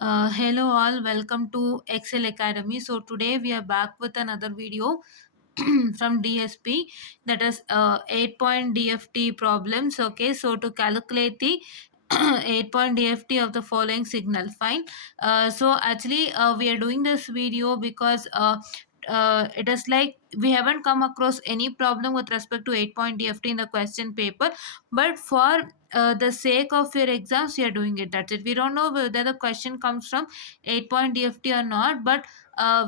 Hello all, welcome to Excel Academy. So today we are back with another video from DSP, that is 8-point DFT problems. Okay, so to calculate the 8-point DFT of the following signal, fine. So actually we are doing this video because it is like we haven't come across any problem with respect to 8-point DFT in the question paper, but for the sake of your exams we are doing it. That's it. We don't know whether the question comes from 8-point DFT or not, but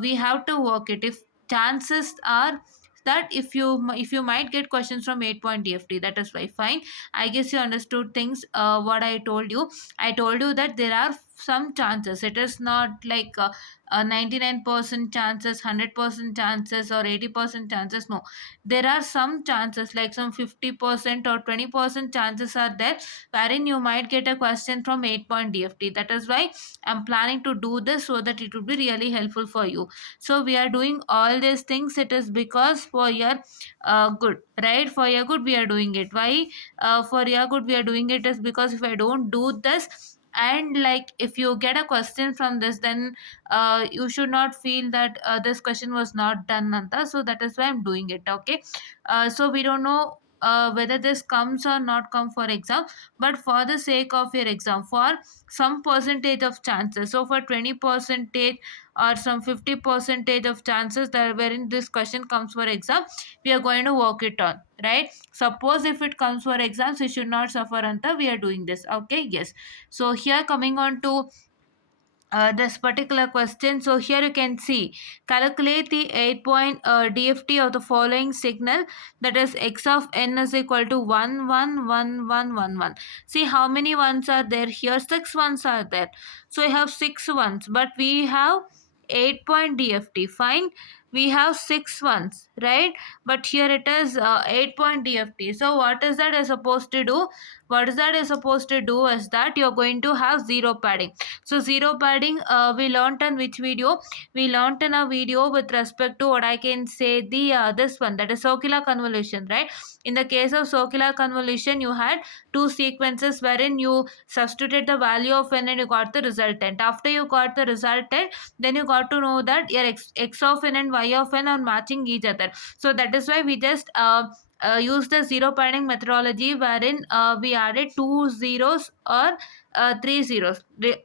we have to work it. If chances are that if you might get questions from 8-point DFT, that is why, fine. I guess you understood things. What I told you that there are some chances. It is not like 99% chances, 100% chances, or 80% chances. No, there are some chances, like some 50% or 20% chances are there wherein you might get a question from 8-point DFT. That is why I'm planning to do this, so that it would be really helpful for you. So we are doing all these things. It is because for your good, right? For your good we are doing it. Why? For your good we are doing it is because if I don't do this, and like if you get a question from this, then you should not feel that this question was not done, Nanta. So that is why I'm doing it. Okay. So we don't know whether this comes or not come for exam, but for the sake of your exam, for some percentage of chances, so for 20 percentage or some 50 percentage of chances that wherein this question comes for exam, we are going to work it on, right? Suppose if it comes for exams, we should not suffer, Anta. We are doing this. Okay, yes. So here, coming on to this particular question. So here you can see, calculate the 8-point DFT of the following signal, that is x of n is equal to 1 1 1 1 1 1. See how many ones are there here? 6 ones are there. So I have 6 ones, but we have 8-point DFT. Fine, we have 6 ones, right? But here it is 8-point DFT. So what is that is supposed to do? What is that is supposed to do is that you're going to have zero padding. So zero padding, we learnt in which video? We learnt in a video with respect to what I can say, the this one, that is circular convolution, right? In the case of circular convolution, you had two sequences wherein you substituted the value of n and you got the resultant. After you got the resultant, then you got to know that your x of n and y of n are matching each other. So that is why we just use the zero padding methodology, wherein we added two zeros or three zeros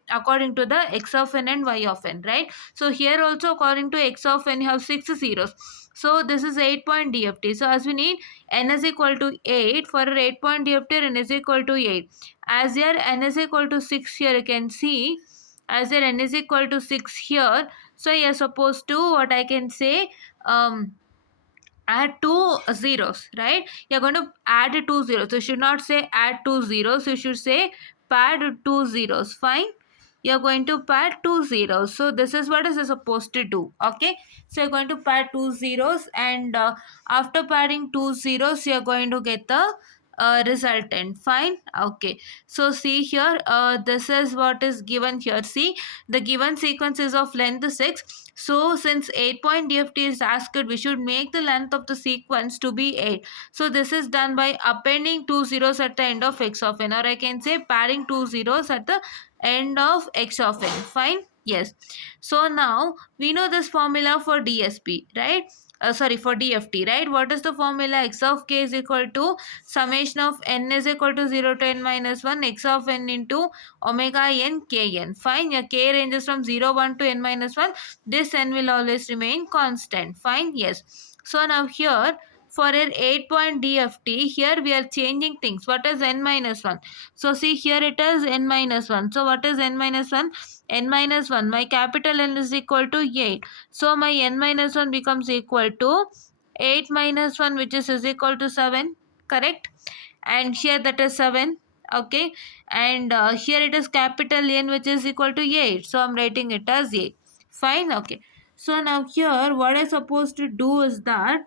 according to the x of n and y of n, right? So here also, according to x of n, you have 6 zeros. So this is 8-point DFT. So as we need n is equal to 8 for an 8-point DFT, n is equal to 8. As here n is equal to 6, here you can see, as here n is equal to 6 here, so you are supposed to, what I can say, add two zeros, right? You're going to add two zeros. You should not say add two zeros. You should say pad two zeros. Fine. You're going to pad two zeros. So this is what is supposed to do. Okay. So you're going to pad two zeros, and after padding two zeros, you're going to get the resultant. Fine. Okay. So see here, this is what is given here. See, the given sequence is of length 6. So since 8-point DFT is asked, we should make the length of the sequence to be 8. So this is done by appending two zeros at the end of x of n, or I can say padding two zeros at the end of x of n. Fine. Yes. So now we know this formula for DSP, right? Sorry, for DFT, right? What is the formula? X of k is equal to summation of n is equal to 0 to n minus 1 x of n into omega n kn. Fine. Your k ranges from 0 1 to n minus 1. This n will always remain constant. Fine. Yes. So now here, for an 8-point DFT, here we are changing things. What is n minus 1? So see, here it is n minus 1. So what is n minus 1? N minus 1. My capital N is equal to 8. So my n minus 1 becomes equal to 8 minus 1, which is equal to 7. Correct? And here that is 7. Okay. And here it is capital N, which is equal to 8. So I'm writing it as 8. Fine. Okay. So now here what I'm supposed to do is that,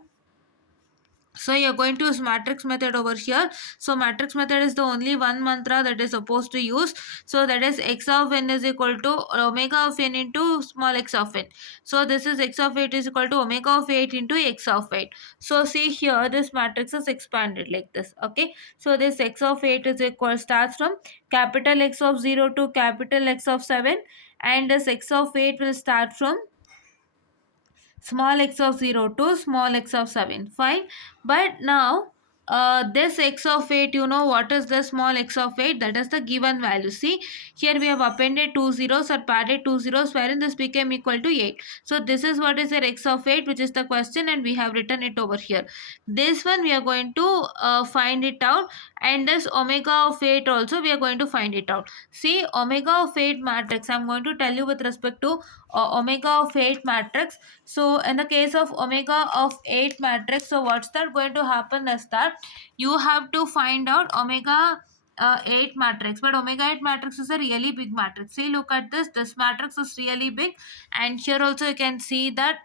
So you're going to use matrix method over here. So matrix method is the only one mantra that is supposed to use. So that is x of n is equal to omega of n into small x of n. So this is x of 8 is equal to omega of 8 into x of 8. So see here, this matrix is expanded like this. Okay, so this x of 8 is equal, starts from capital X of 0 to capital X of 7, and this x of 8 will start from small x of 0 to small x of 7. Fine. But now this x of 8, you know what is the small x of 8? That is the given value. See, here we have appended two zeros or padded two zeros, wherein this became equal to 8. So this is what is the x of 8, which is the question, and we have written it over here. This one we are going to find it out, and this omega of 8 also we are going to find it out. See, omega of 8 matrix, I am going to tell you with respect to omega of 8 matrix. So in the case of omega of 8 matrix, so what's that going to happen is that you have to find out omega 8 matrix. But omega 8 matrix is a really big matrix. See, look at this matrix is really big, and here also you can see that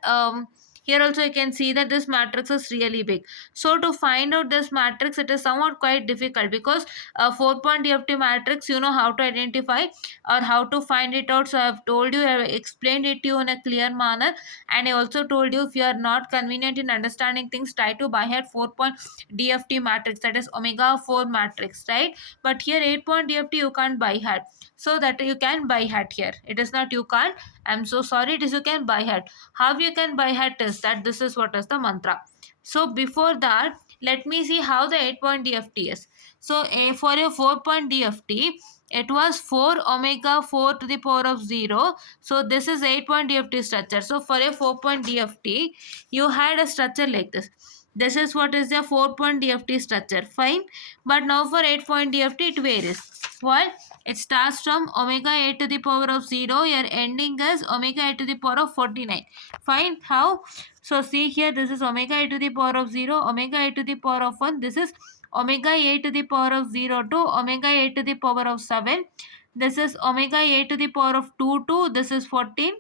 this matrix is really big. So to find out this matrix, it is somewhat quite difficult, because 4-point DFT matrix, you know how to identify or how to find it out. So I have told you, I have explained it to you in a clear manner, and I also told you, if you are not convenient in understanding things, try to buy at 4-point DFT matrix, that is omega 4 matrix, right? But here 8-point DFT you can't buy hat. So that you can buy hat here. It is not you can't. I'm so sorry. It is you can buy hat. How you can buy hat is that this is what is the mantra. So before that, let me see how the 8-point DFT is. So for a 4-point DFT, it was 4 omega 4 to the power of 0. So this is 8-point DFT structure. So for a 4-point DFT, you had a structure like this. This is what is the 4-point DFT structure. Fine. But now for 8-point DFT, it varies. Why? It starts from omega 8 to the power of 0. Your ending is omega 8 to the power of 49. Fine. How? So see here, this is omega 8 to the power of 0, omega 8 to the power of 1. This is omega 8 to the power of 0 to omega 8 to the power of 7. This is omega 8 to the power of 2 to, this is 14.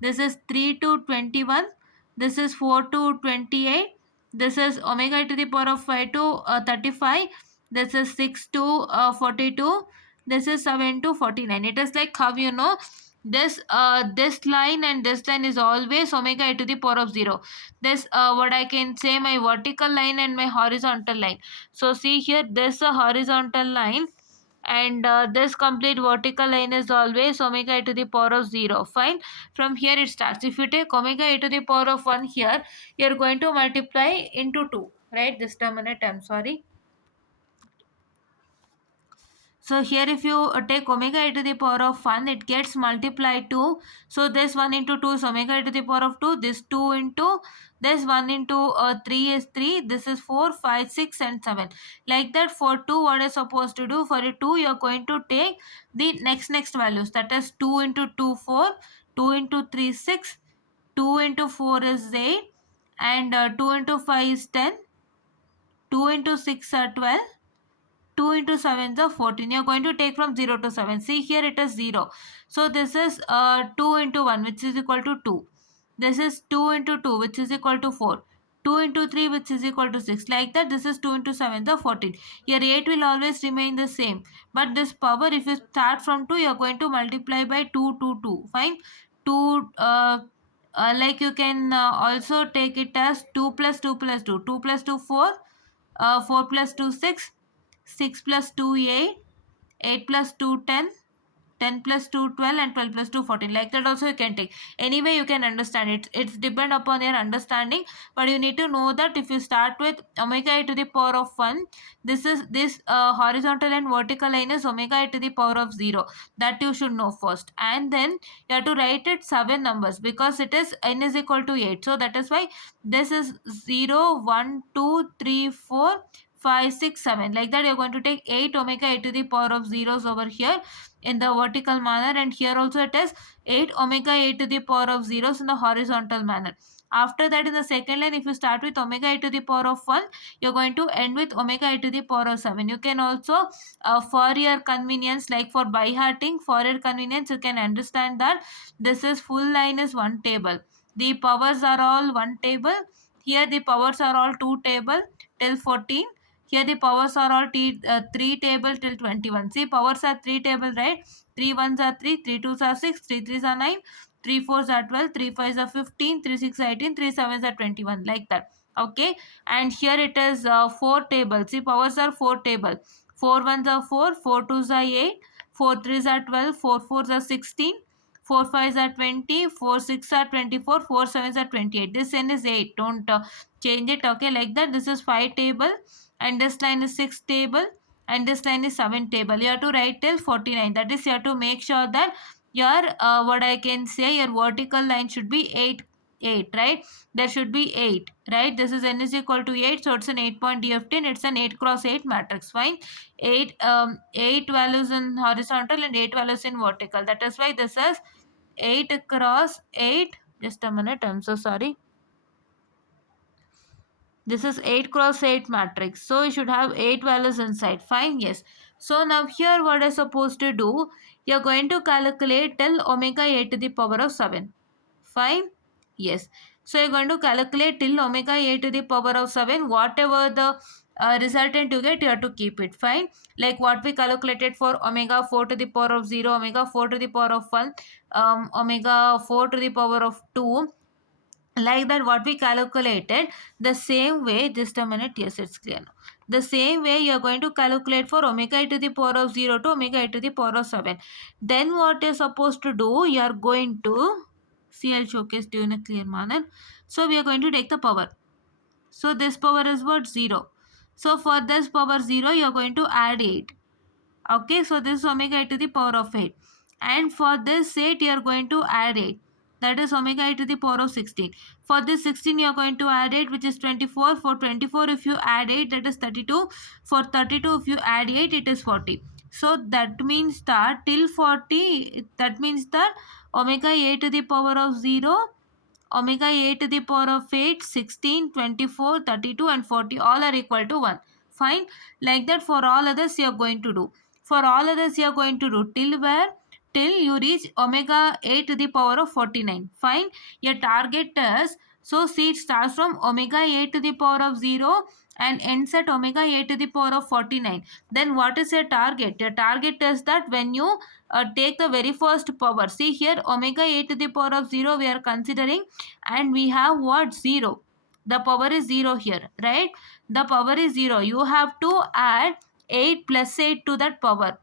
This is 3 to 21. This is 4 to 28. This is omega 8 to the power of 5 to 35. This is 6 to 42. This is 7 to 49. It is like how you know this line and this line is always omega 8 to the power of 0. This what I can say, my vertical line and my horizontal line. So see here, this a horizontal line, and this complete vertical line is always omega 8 to the power of 0. Fine. From here it starts. If you take omega 8 to the power of 1 here, you're going to multiply into 2, right? This terminate, I'm sorry. So here if you take omega e to the power of 1, it gets multiplied to, so this 1 into 2 is omega e to the power of 2, this 2 into, this 1 into 3 is 3, this is 4, 5, 6 and 7. Like that for 2, what is supposed to do? For a 2, you are going to take the next values, that is 2 into 2, 4, 2 into 3, 6, 2 into 4 is 8, and 2 into 5 is 10, 2 into 6 are 12, 2 into 7 is 14. You are going to take from 0 to 7. See here it is 0. So this is 2 into 1, which is equal to 2. This is 2 into 2, which is equal to 4. 2 into 3, which is equal to 6. Like that, this is 2 into 7 is 14. Your 8 will always remain the same. But this power, if you start from 2, you are going to multiply by 2 to 2. Fine. 2, like you can also take it as 2 plus 2 plus 2. 2 plus 2, 4. 4 plus 2, 6. 6 plus 2, 8. 8 plus 2, 10. 10 plus 2, 12, and 12 plus 2, 14. Like that also you can take. Anyway, you can understand it. It's depend upon your understanding. But you need to know that if you start with omega e to the power of 1, this horizontal and vertical line is omega e to the power of 0. That you should know first. And then you have to write it 7 numbers, because it is n is equal to 8. So that is why this is 0, 1, 2, 3, 4, 5, 6, 7. Like that, you're going to take 8 omega e to the power of zeros over here in the vertical manner, and here also it is 8 omega 8 to the power of zeros in the horizontal manner. After that, in the second line, if you start with omega 8 to the power of 1, you're going to end with omega 8 to the power of 7. You can also, for your convenience, like for by-hearting, for your convenience, you can understand that this is full line is one table. The powers are all one table. Here the powers are all two table. till 14. Here the powers are all 3 table till 21. See, powers are 3 table, right? 3 ones are 3, 3 twos are 6, 3 threes are 9, 3 fours are 12, 3 fives are 15, 3 six are 18, 3 sevens are 21, like that. Okay, and here it is 4 table. See, powers are 4 table. 4 ones are 4, 4 twos are 8, 4 threes are 12, 4 fours are 16, 4 fives are 20, 4 six are 24, 4 sevens are 28. This n is 8. Don't change it. Okay, like that. This is 5 table, and this line is 6 table, and this line is 7 table. You have to write till 49. That is, you have to make sure that your what I can say, your vertical line should be 8, right? There should be 8, right? This is n is equal to 8, so it's an 8-point DFT, and it's an 8 cross 8 matrix. Fine. 8 values in horizontal and 8 values in vertical. That is why this is 8 cross 8. Just a minute, I'm so sorry. This is 8 cross 8 matrix. So you should have 8 values inside. Fine, yes. So now here what I'm supposed to do, you're going to calculate till omega a to the power of 7. Fine, yes. So you're going to calculate till omega a to the power of 7. Whatever the resultant you get, you have to keep it. Fine. Like what we calculated for omega 4 to the power of 0, omega 4 to the power of 1, omega 4 to the power of 2, like that. What we calculated, the same way, just a minute, yes, it's clear now. The same way you are going to calculate for omega e to the power of 0 to omega e to the power of 7. Then what you're supposed to do, you are going to see, I'll showcase to you in a clear manner. So we are going to take the power. So this power is what? 0. So for this power 0, you are going to add 8. Okay, so this is omega e to the power of 8, and for this 8 you are going to add 8, that is omega e to the power of 16. For this 16 you are going to add 8, which is 24. For 24 if you add 8, that is 32. For 32 if you add 8, it is 40. So that means that till 40, that means that omega e to the power of 0, omega a to the power of 8, 16, 24, 32 and 40 all are equal to 1. Fine. Like that for all others you are going to do. For all others you are going to do till where? Till you reach omega a to the power of 49. Fine. Your target is, so see, it starts from omega a to the power of 0 and ends at omega a to the power of 49. Then what is your target? Your target is that when you take the very first power, see here omega a to the power of 0 we are considering, and we have what? 0. The power is 0 here, right? The power is 0. You have to add 8 plus 8 to that power.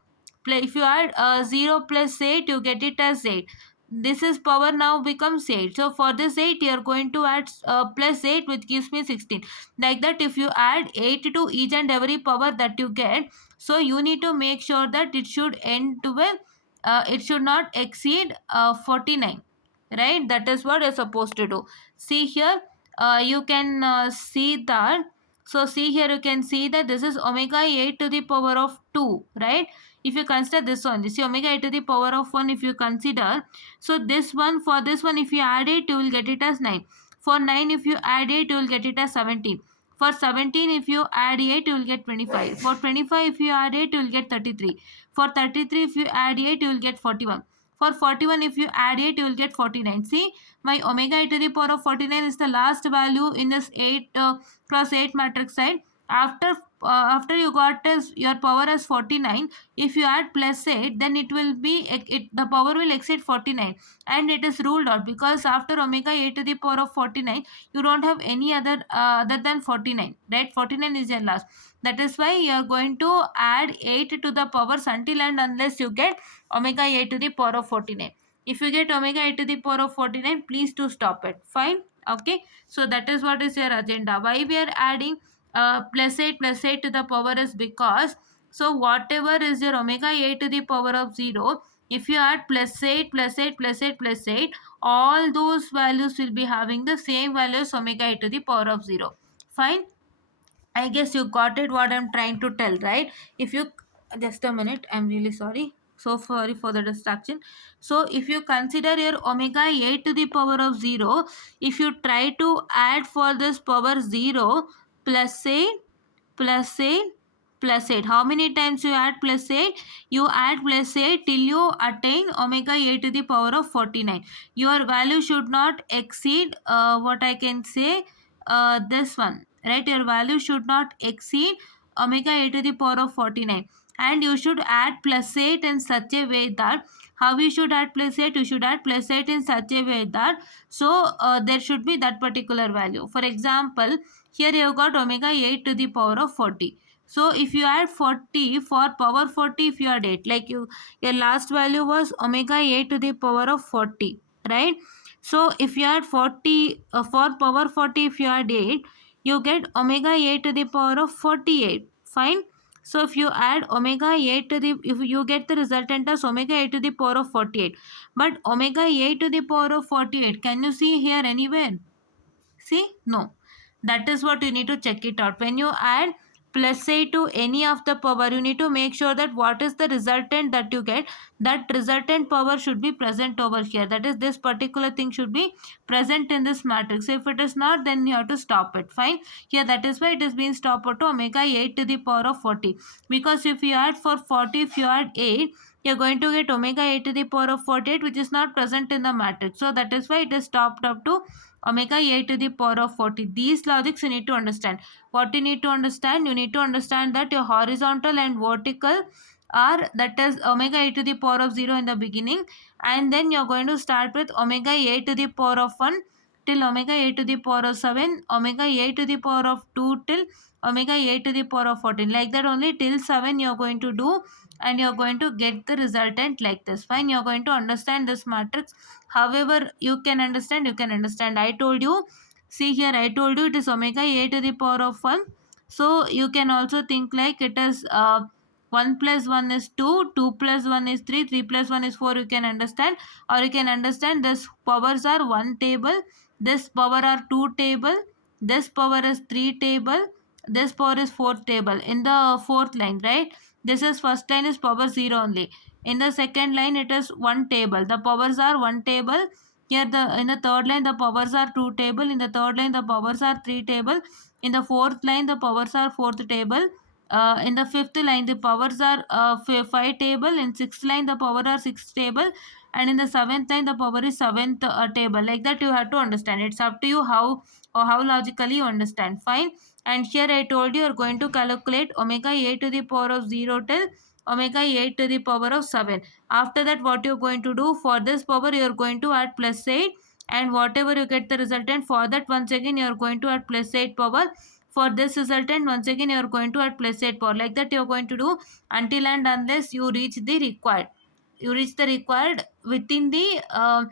If you add 0 plus 8, you get it as 8. This is power now becomes 8. So for this 8, you are going to add plus 8, which gives me 16. Like that, if you add 8 to each and every power that you get, so you need to make sure that it should end to it should not exceed 49, right? That is what you're supposed to do. See here, you can see that. So see here, you can see that this is omega a to the power of 2, right? If you consider this one, this is omega a to the power of 1 if you consider. So this one, for this one, if you add it, you will get it as 9. For 9, if you add 8, you will get it as 17. For 17, if you add 8, you will get 25. For 25, if you add 8, you will get 33. For 33, if you add 8, you will get 41. For 41, if you add 8, you will get 49. See, my omega e to the power of 49 is the last value in this 8 cross 8 matrix side. After you got your power as 49, if you add plus 8, then it will be, the power will exceed 49, and it is ruled out, because after omega a to the power of 49, you don't have any other than 49, right? 49 is your last. That is why you are going to add 8 to the powers until and unless you get omega a to the power of 49. If you get omega a to the power of 49, please do stop it. Fine. Okay. So that is what is your agenda. Why we are adding plus 8 to the power is because, so whatever is your omega a to the power of 0, if you add plus 8 plus 8 plus 8 plus 8, all those values will be having the same values omega a to the power of 0. Fine. I guess you got it what I'm trying to tell, right? If you, just a minute, I'm really sorry. So sorry for the distraction. So if you consider your omega a to the power of 0, if you try to add for this power 0 plus 8 plus 8 plus 8, how many times you add plus 8? You add plus 8 till you attain omega a to the power of 49. Your value should not exceed what I can say, this one. right? Your value should not exceed omega a to the power of 49, and you should add plus 8 in such a way that, how you should add plus 8, you should add plus 8 in such a way that, so there should be that particular value. For example, here you have got omega 8 to the power of 40. So if you add 40 for power 40, if you add 8, like your last value was omega 8 to the power of 40, right? So if you add 40 for power 40, if you add 8, you get omega 8 to the power of 48. Fine. So if you add omega 8 to the, if you get the resultant as omega 8 to the power of 48. But omega 8 to the power of 48, can you see here anywhere? See? No. That is what you need to check it out. When you add plus 8 to any of the power, you need to make sure that what is the resultant that you get, that resultant power should be present over here. That is, this particular thing should be present in this matrix. If it is not, then you have to stop it. Fine. Here, that is why it is being stopped to omega 8 to the power of 40. Because if you add for 40, if you add 8, you're going to get omega 8 to the power of 48, which is not present in the matrix. So that is why it is stopped up to omega 8 to the power of 40. These logics you need to understand. What you need to understand? You need to understand that your horizontal and vertical are, that is omega 8 to the power of 0 in the beginning, and then you're going to start with omega 8 to the power of 1 till omega 8 to the power of 7, omega 8 to the power of 2 till omega 8 to the power of 14. Like that only till 7 you're going to do, and you're going to get the resultant like this. Fine. You're going to understand this matrix. However you can understand, you can understand. I told you, see here, I told you it is omega 8 to the power of 1. So you can also think like it is 1 plus 1 is 2, 2 plus 1 is 3, 3 plus 1 is 4, you can understand. Or you can understand this powers are 1 table, this power are 2 table, this power is 3 table, this power is 4 table in the fourth line, right? This is first line is power 0 only. In the second line it is 1 table, the powers are 1 table. Here the, in the third line the powers are 2 table, in the third line the powers are 3 table, in the fourth line the powers are 4th table, in the fifth line the powers are 5 table, in sixth line the power are 6 table, and in the seventh line the power is 7th table. Like that you have to understand. It's up to you how, or how logically you understand. Fine. And here I told you are going to calculate omega 8 to the power of 0 till omega 8 to the power of 7. After that, what you're going to do, for this power you're going to add plus 8, and whatever you get the resultant, for that once again you're going to add plus 8 power. For this resultant, once again you're going to add plus 8 power. Like that you're going to do until and unless you reach the required, you reach the required within the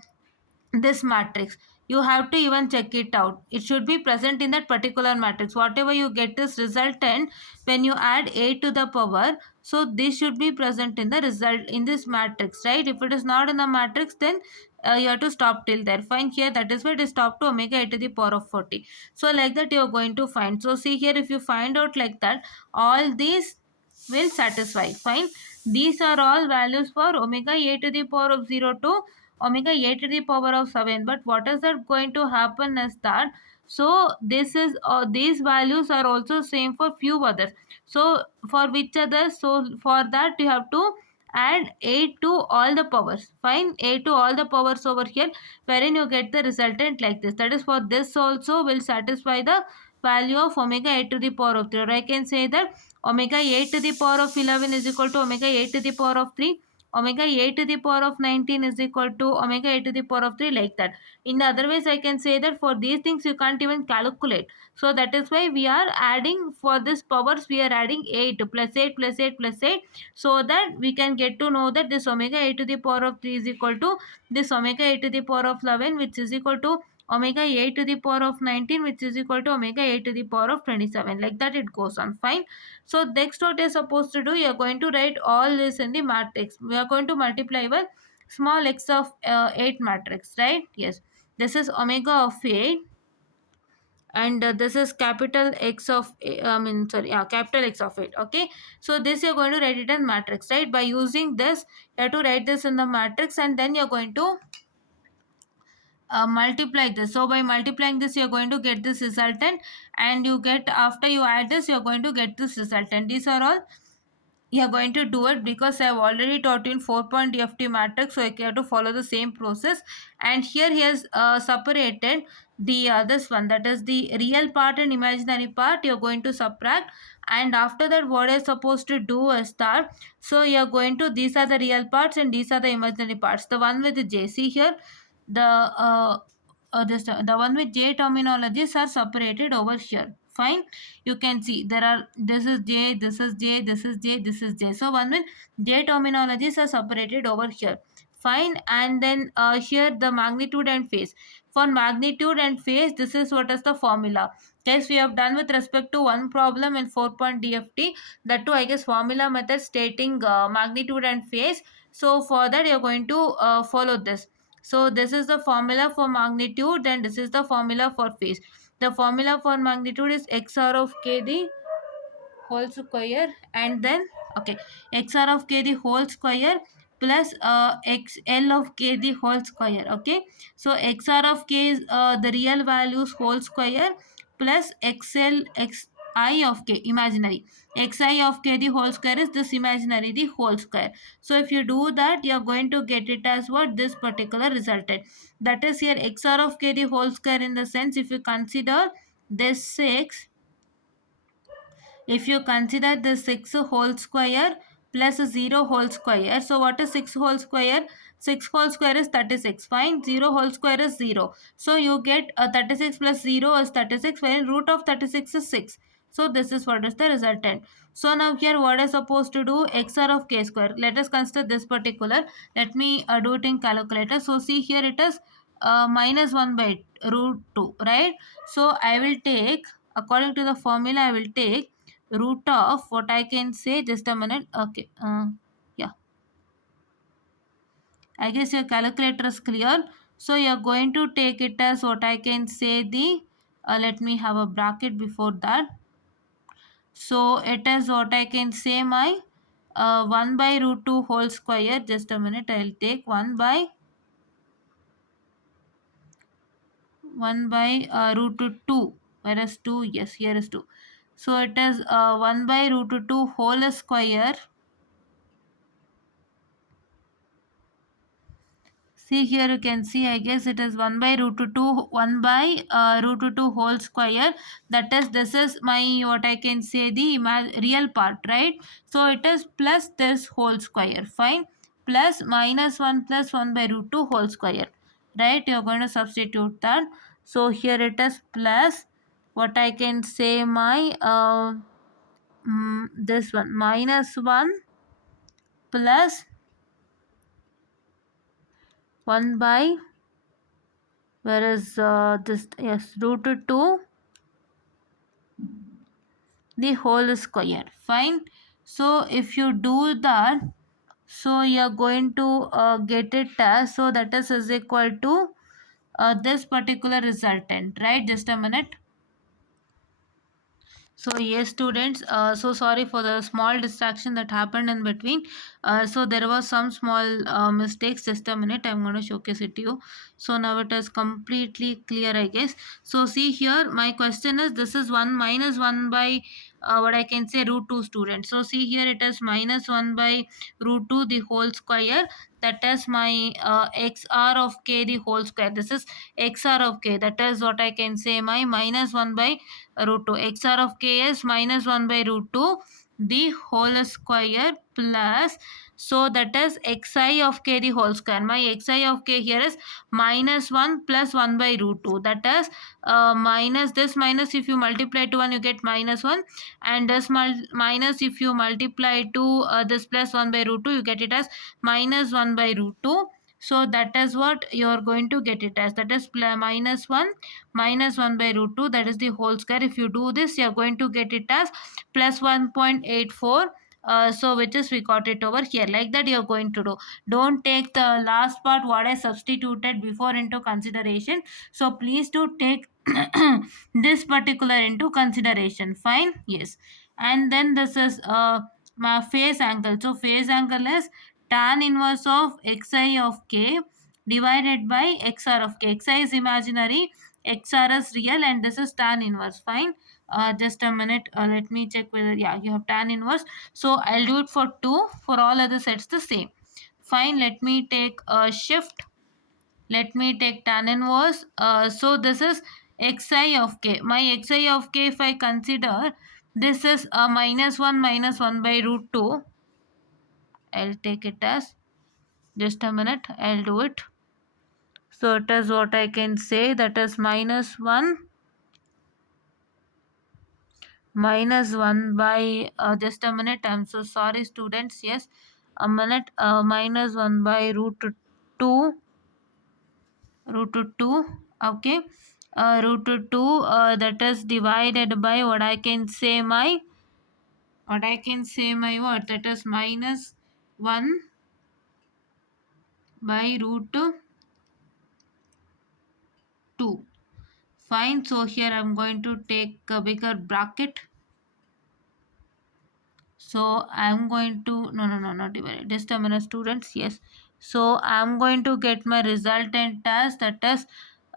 this matrix. You have to even check it out, it should be present in that particular matrix. Whatever you get this resultant, when you add 8 to the power, so this should be present in the result in this matrix, right? If it is not in the matrix, then you have to stop till there. Fine. Here, that is why it is stopped to omega 8 to the power of 40. So like that you are going to find. So see here, if you find out like that, all these will satisfy. Fine. These are all values for omega 8 to the power of 0 to omega 8 to the power of 7. But what is that going to happen is that, so this is these values are also same for few others. So for which others? So for that you have to add 8 to all the powers. Fine. 8 to all the powers over here, wherein you get the resultant like this. That is, for this also will satisfy the value of omega 8 to the power of 3. Or I can say that omega 8 to the power of 11 is equal to omega 8 to the power of 3. Omega 8 to the power of 19 is equal to omega 8 to the power of 3, like that. In the other ways, I can say that for these things you can't even calculate. So that is why we are adding, for this powers we are adding 8 plus 8 plus 8 plus 8, so that we can get to know that this omega 8 to the power of 3 is equal to this omega 8 to the power of 11, which is equal to omega 8 to the power of 19, which is equal to omega 8 to the power of 27. Like that it goes on. Fine. So next what you're supposed to do, you're going to write all this in the matrix. We are going to multiply by small x of 8 matrix, right? Yes. This is omega of 8, and this is capital X of capital X of 8. Okay. So this you're going to write it in matrix, right? By using this, you have to write this in the matrix, and then you're going to multiply this. So by multiplying this, you're going to get this resultant, and you get, after you add this, you're going to get this resultant. These are all you're going to do it because I've already taught you in 4-point DFT matrix, so you have to follow the same process. And here he has separated the this one, that is the real part and imaginary part. You're going to subtract, and after that, what you're supposed to do is that, so you're going to, these are the real parts and these are the imaginary parts. The one with the J, see here, the the one with J terminologies are separated over here. Fine, you can see there are, this is J, this is J, this is J, this is J. So one with J terminologies are separated over here. Fine, and then here the magnitude and phase. For magnitude and phase, this is what is the formula. Guys, we have done with respect to one problem in 4-point DFT. That too, I guess, formula method stating magnitude and phase. So for that, you're going to follow this. So this is the formula for magnitude, and this is the formula for phase. The formula for magnitude is XR of K the whole square, and then, okay, XR of K the whole square plus XL of K the whole square. Okay, so XR of K is the real values whole square plus XI of K imaginary. XI of K the whole square is this imaginary the whole square. So if you do that, you are going to get it as what this particular resulted. That is here XR of K the whole square, in the sense, if you consider this 6, if you consider the 6 whole square plus 0 whole square, so what is 6 whole square? 6 whole square is 36. Fine, 0 whole square is 0. So you get 36 plus 0 is 36, when root of 36 is 6. So this is what is the resultant. So now here what is supposed to do? XR of K square. Let us consider this particular. Let me do it in calculator. So see here it is minus 1 by root 2, right? So I will take, according to the formula, I will take root of, what I can say, just a minute. Okay, yeah, I guess your calculator is clear. So you're going to take it as, what I can say, the let me have a bracket before that. So it is, what I can say, my 1 by root 2 whole square. Just a minute, I'll take 1 by root 2. Where is 2? Yes, here is 2. So it is 1 by root 2 whole square. See here, you can see, I guess it is 1 by root 2, 1 by root 2 whole square. That is, this is my, what I can say, the real part, right? So it is plus this whole square. Fine. Plus minus 1 plus 1 by root 2 whole square. Right? You're going to substitute that. So here it is plus, what I can say, my this one, minus 1 plus 1 by, whereas this, yes, root 2 the whole square. Fine. So if you do that, so you're going to get it as, so that is equal to this particular resultant, right? Just a minute. So yes, students, so sorry for the small distraction that happened in between. So there was some small mistakes. Just a minute, I'm going to showcase it to you. So now it is completely clear, I guess. So see here, my question is, this is 1 minus 1 by what I can say, root 2, students. So see here, it is minus 1 by root 2 the whole square. That is my XR of K the whole square. This is XR of K. That is what I can say, my minus 1 by root 2. XR of K is minus 1 by root 2 the whole square plus, so that is xi of K the whole square. My xi of K here is minus 1 plus 1 by root 2. That is minus this minus, if you multiply to 1 you get minus 1, and this minus, if you multiply to this plus 1 by root 2 you get it as minus 1 by root 2. So that is what you are going to get it as. That is minus 1 minus 1 by root 2. That is the whole square. If you do this, you are going to get it as plus 1.84. So which is, we got it over here. Like that you are going to do. Don't take the last part what I substituted before into consideration. So please do take this particular into consideration. Fine. Yes. And then this is my phase angle. So phase angle is tan inverse of xi of K divided by xr of K. Xi is imaginary, xr is real, and this is tan inverse. Fine. Just a minute, let me check whether, yeah, you have tan inverse. So I'll do it for 2. For all other sets the same. Fine, let me take a shift. Let me take tan inverse. So this is xi of k. My xi of k, if I consider, this is -1 by root 2. I'll take it as, just a minute, I'll do it. So it is what I can say, that is -1 by, just a minute, I'm so sorry students, yes, a minute, -1 by root 2, okay, root 2, that is divided by what I can say my, what, that is -1 by root 2. Fine, so here I'm going to take a bigger bracket. So I'm going to, no, not divided, just a minute students, yes. So I'm going to get my resultant as, that is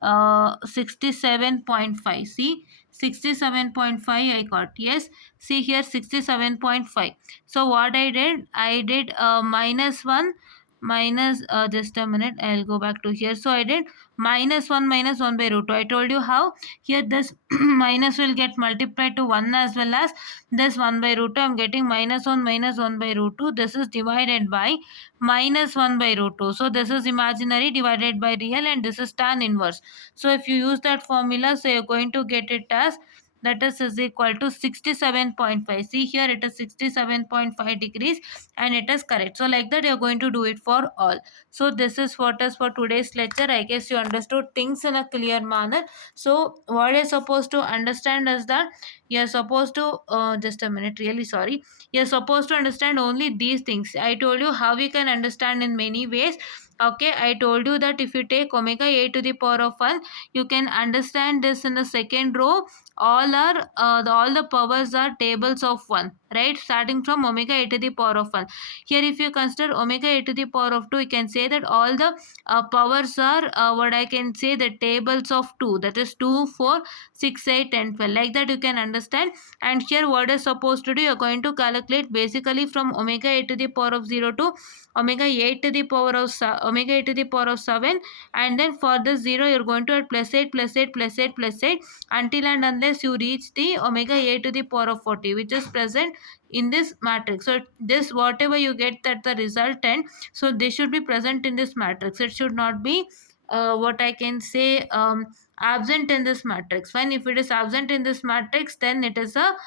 67.5. See, 67.5 I got, yes. See here, 67.5. So what I did -1 minus, just a minute, I'll go back to here. So I did -1 by root 2. I told you how here this minus will get multiplied to 1 as well as this 1 by root 2. I'm getting -1 by root 2. This is divided by -1 by root 2. So this is imaginary divided by real, and this is tan inverse. So if you use that formula, so you're going to get it as, that is equal to 67.5. See here, it is 67.5 degrees and it is correct. So like that you're going to do it for all. So this is what is for today's lecture. I guess you understood things in a clear manner. So what you're supposed to understand is that you're supposed to, just a minute, really sorry, you're supposed to understand only these things. I told you how we can understand in many ways. Okay, I told you that if you take omega a to the power of 1, you can understand this in the second row. All the powers are tables of 1, right, starting from omega a to the power of 1. Here if you consider omega a to the power of 2, you can say that all the powers are, what I can say, the tables of 2, that is 2, 4, 6, 8 and 12, like that you can understand. And here what is supposed to do, you're going to calculate basically from omega a to the power of 0 to omega 8 to the power of omega 8 to the power of 7, and then for the 0 you're going to add +8 +8 +8 +8 until and unless you reach the omega 8 to the power of 40, which is present in this matrix. So this whatever you get that the resultant, so this should be present in this matrix. It should not be, what I can say, absent in this matrix. Fine, if it is absent in this matrix, then it is a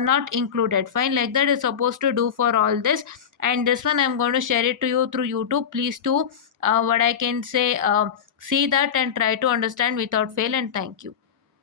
not included. Fine, like that is supposed to do for all this. And this one I'm going to share it to you through YouTube. Please do, what I can say, see that and try to understand without fail, and thank you.